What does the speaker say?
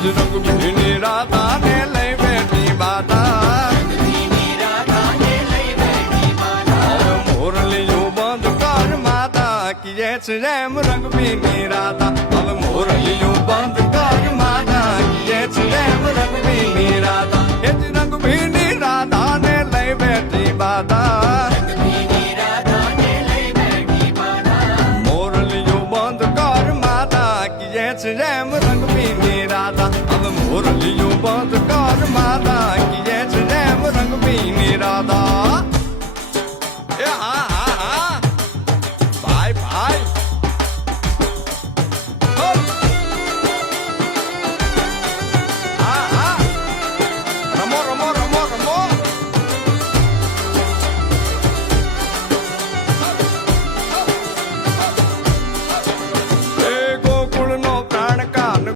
રંગ ભીની રાધા ને લઈ બેઠી બાધા મોરલીયું બંધ કર માતા કીએ છે એમ રંગ ભીની રાધા હવે મોરલીયું બંધ કર માતા કીએ છે એમ રંગ ભીની રાધા એ જ રંગ ભીની રાધા ને લઈ બેઠી બાધા મોરલીયું બંધ કર માતા કીએ છે એમ રંગ ભીની રાધા હવે મોરલીયું બંધ કર માતા કીએ છે એમ રંગ ભીની રાધા